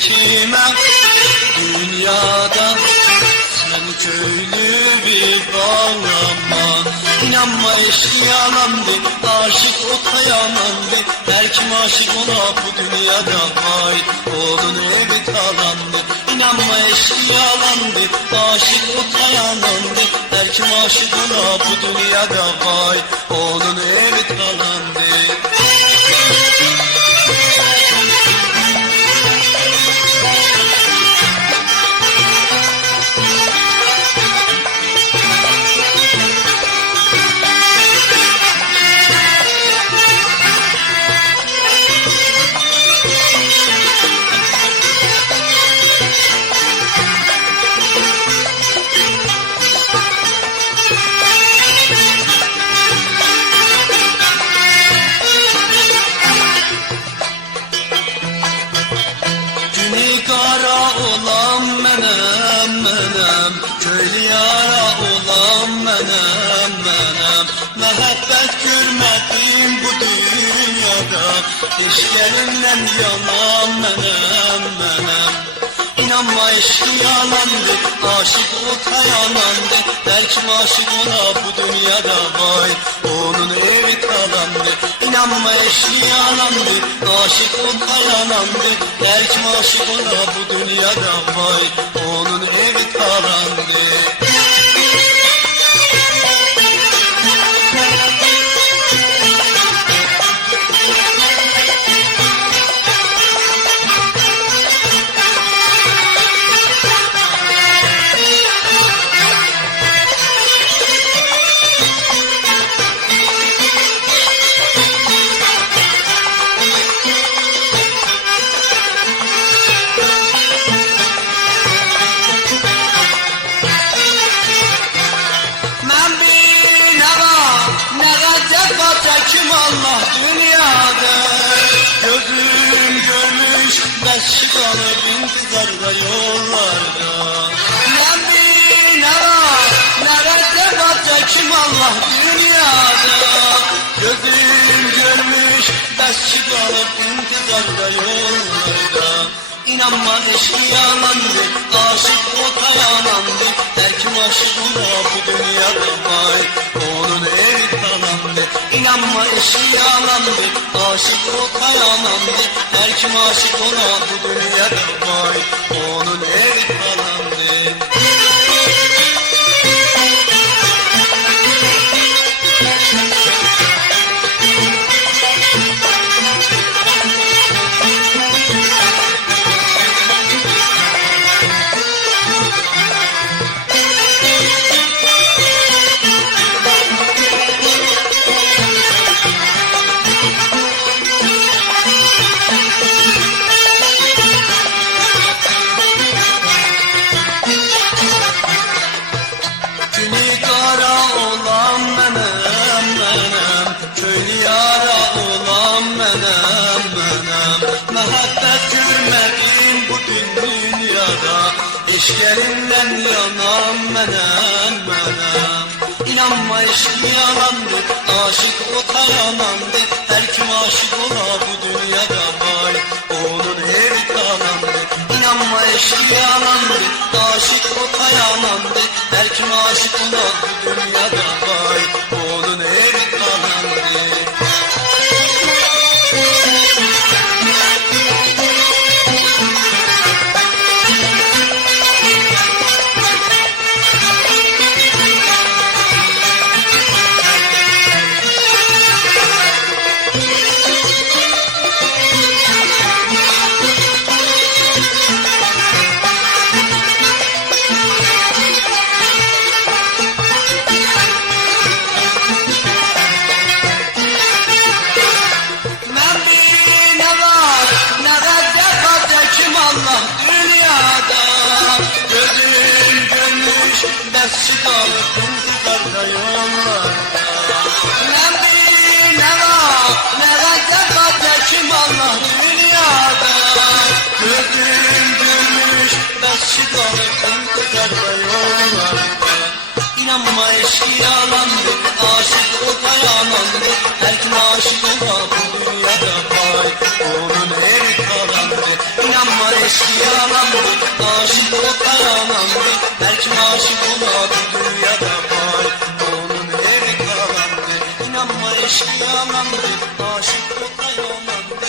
kime dünyada. Sen köylü bir bağlama, inanma eşki yalandı, aşık ota yalandı. Her kim aşık ola bu dünyada, vay oğlun evi talandı. İnanma eşki yalandı, aşık ota yalandı. Her kim aşık ola bu dünyada, vay oğlun evi talandı. Köylü yara olan menem. Mehabbet görmedim bu dünyada, eşkerinden yanan menem. İnanma eşki yalandı, aşık ota yalandı. Belki aşık ola bu dünyada, vay onun evi talandı. İnanma eşki yalandı, aşık ota yalandı. Belki aşık ola bu dünyada, vay onun evi talandı. Kim Allah dünyada, gözüm görmüş beş kalır intizarda yollarda. Nerede bakacak kim Allah dünyada, gözüm görmüş beş kalır intizarda yollarda. İnanma eşki yalandı, aşık ota yalandı. Her kim aşık ola bu dünyada, vay onun evi talandı. İnanma eşki yalandı, aşık ota yalandı. Her kim aşık ola bu dünyada, vay onun evi talandı. Mehabbet görmedim bu dünyada, eşkerinden yanan menem. İnanma eşki yalandı, aşık ota yalandı. Her kim aşık ola bu dünyada, vay onun evi talandı. İnanma eşki yalandı, aşık ota yalandı. Her kim aşık ola bu dünyada, vay onun evi talandı. Beş kalıp intizarda yollarda. Nerede kalacak kim Allah dünyada, gözüm görmüş beş kalıp intizarda yollarda. İnanma eşki yalandı, aşık ota yalandı. Her kim aşık ola bu dünyada, vay onun evi talandı. İnanma eşki Aşık o kayalandı. Her kim aşık oladı dünyada var. Onun evi kalandı. İnanma eşkıyalandı. Aşık o kayalandı.